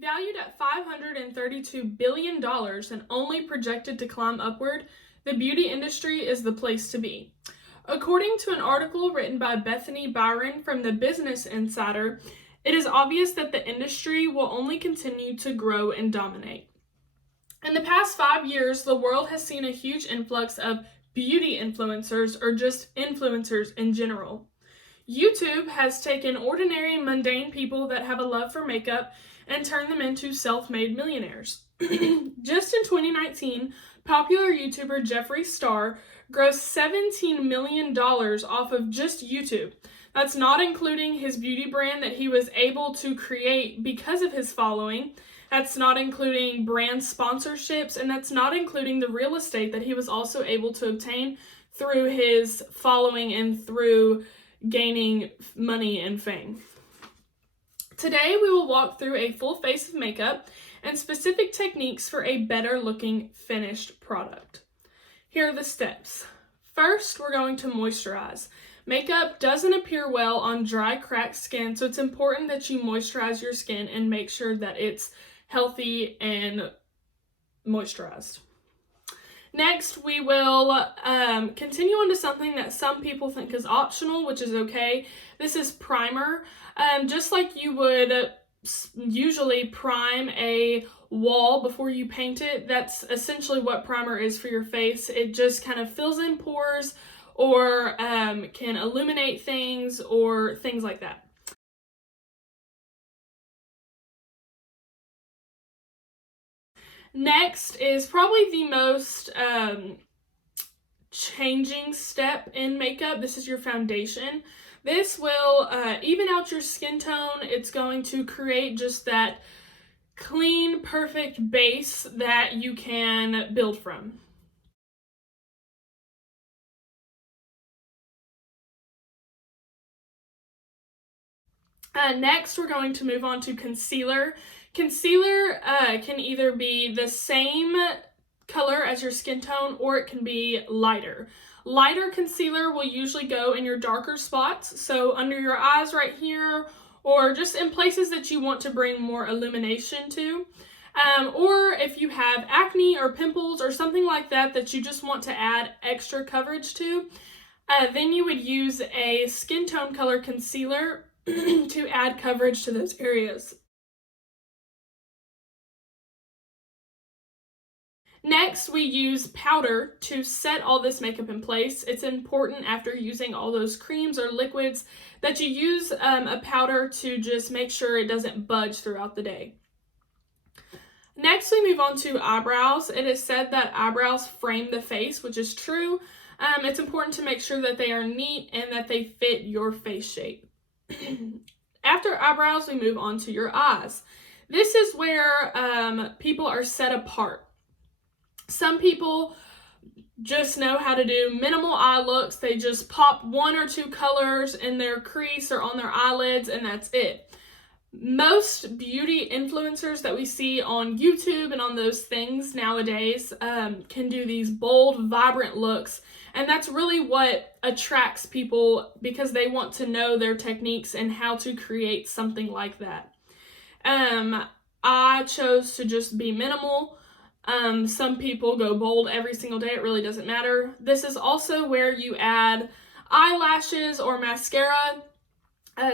Valued at $532 billion and only projected to climb upward, the beauty industry is the place to be. According to an article written by Bethany Byron from the Business Insider, it is obvious that the industry will only continue to grow and dominate. In the past 5 years, the world has seen a huge influx of beauty influencers, or just influencers in general. YouTube has taken ordinary, mundane people that have a love for makeup and turned them into self-made millionaires. Just in 2019, popular YouTuber Jeffree Star grossed $17 million off of just YouTube. That's not including his beauty brand that he was able to create because of his following. That's not including brand sponsorships, and that's not including the real estate that he was also able to obtain through his following and through gaining money and fame. Today, we will walk through a full face of makeup and specific techniques for a better looking finished product. Here are the steps. First, we're going to moisturize. Makeup doesn't appear well on dry, cracked skin, so it's important that you moisturize your skin and make sure that it's healthy and moisturized. Next, we will continue on to something that some people think is optional, which is okay. This is primer. Just like you would usually prime a wall before you paint it, that's essentially what primer is for your face. It just kind of fills in pores or can illuminate things or things like that. Next is probably the most changing step in makeup. This is your foundation. This will even out your skin tone. It's going to create just that clean, perfect base that you can build from. Next, we're going to move on to concealer. Concealer can either be the same color as your skin tone or it can be lighter. Lighter concealer will usually go in your darker spots, so under your eyes right here, or just in places that you want to bring more illumination to. Or if you have acne or pimples or something like that that you just want to add extra coverage to, then you would use a skin tone color concealer to add coverage to those areas. Next, we use powder to set all this makeup in place. It's important after using all those creams or liquids that you use a powder to just make sure it doesn't budge throughout the day. Next, we move on to eyebrows. It is said that eyebrows frame the face, which is true. It's important to make sure that they are neat and that they fit your face shape. After eyebrows, we move on to your eyes. This is where people are set apart. Some people just know how to do minimal eye looks. They just pop one or two colors in their crease or on their eyelids, and that's it. Most beauty influencers that we see on YouTube and on those things nowadays can do these bold, vibrant looks, and that's really what attracts people because they want to know their techniques and how to create something like that. I chose to just be minimal. Some people go bold every single day. It really doesn't matter. This is also where you add eyelashes or mascara.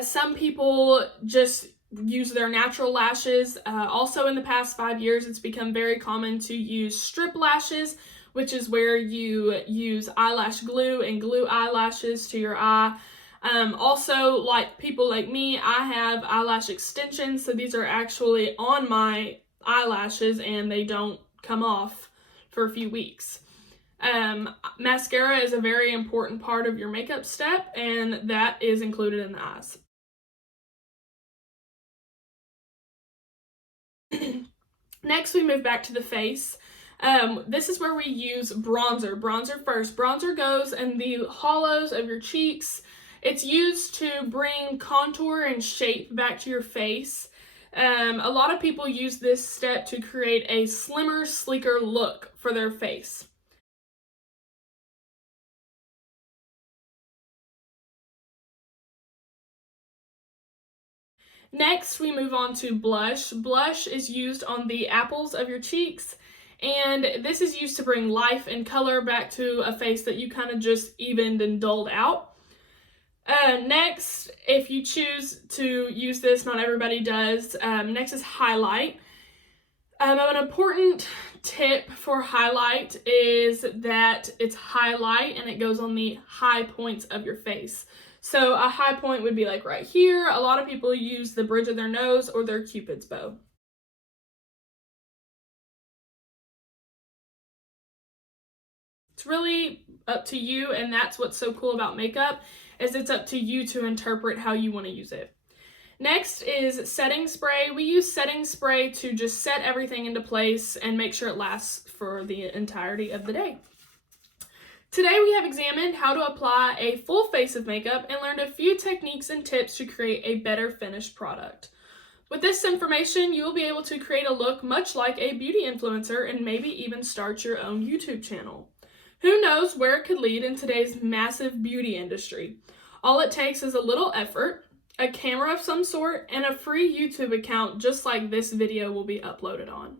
Some people just use their natural lashes. Also in the past 5 years, it's become very common to use strip lashes, which is where you use eyelash glue and glue eyelashes to your eye. Also, like people like me, I have eyelash extensions, so these are actually on my eyelashes and they don't come off for a few weeks. Mascara is a very important part of your makeup step, and that is included in the eyes. Next, we move back to the face. This is where we use bronzer. Bronzer first. Bronzer goes in the hollows of your cheeks. It's used to bring contour and shape back to your face. A lot of people use this step to create a slimmer, sleeker look for their face. Next, we move on to blush. Blush is used on the apples of your cheeks, and this is used to bring life and color back to a face that you kind of just evened and dulled out. Next, if you choose to use this, not everybody does, next is highlight. An important tip for highlight is that it's highlight and it goes on the high points of your face. So a high point would be like right here. A lot of people use the bridge of their nose or their Cupid's bow. It's really up to you, and that's what's so cool about makeup, is it's up to you to interpret how you want to use it. Next is setting spray. We use setting spray to just set everything into place and make sure it lasts for the entirety of the day. Today we have examined how to apply a full face of makeup and learned a few techniques and tips to create a better finished product. With this information, you will be able to create a look much like a beauty influencer and maybe even start your own YouTube channel. Who knows where it could lead in today's massive beauty industry? All it takes is a little effort, a camera of some sort, and a free YouTube account just like this video will be uploaded on.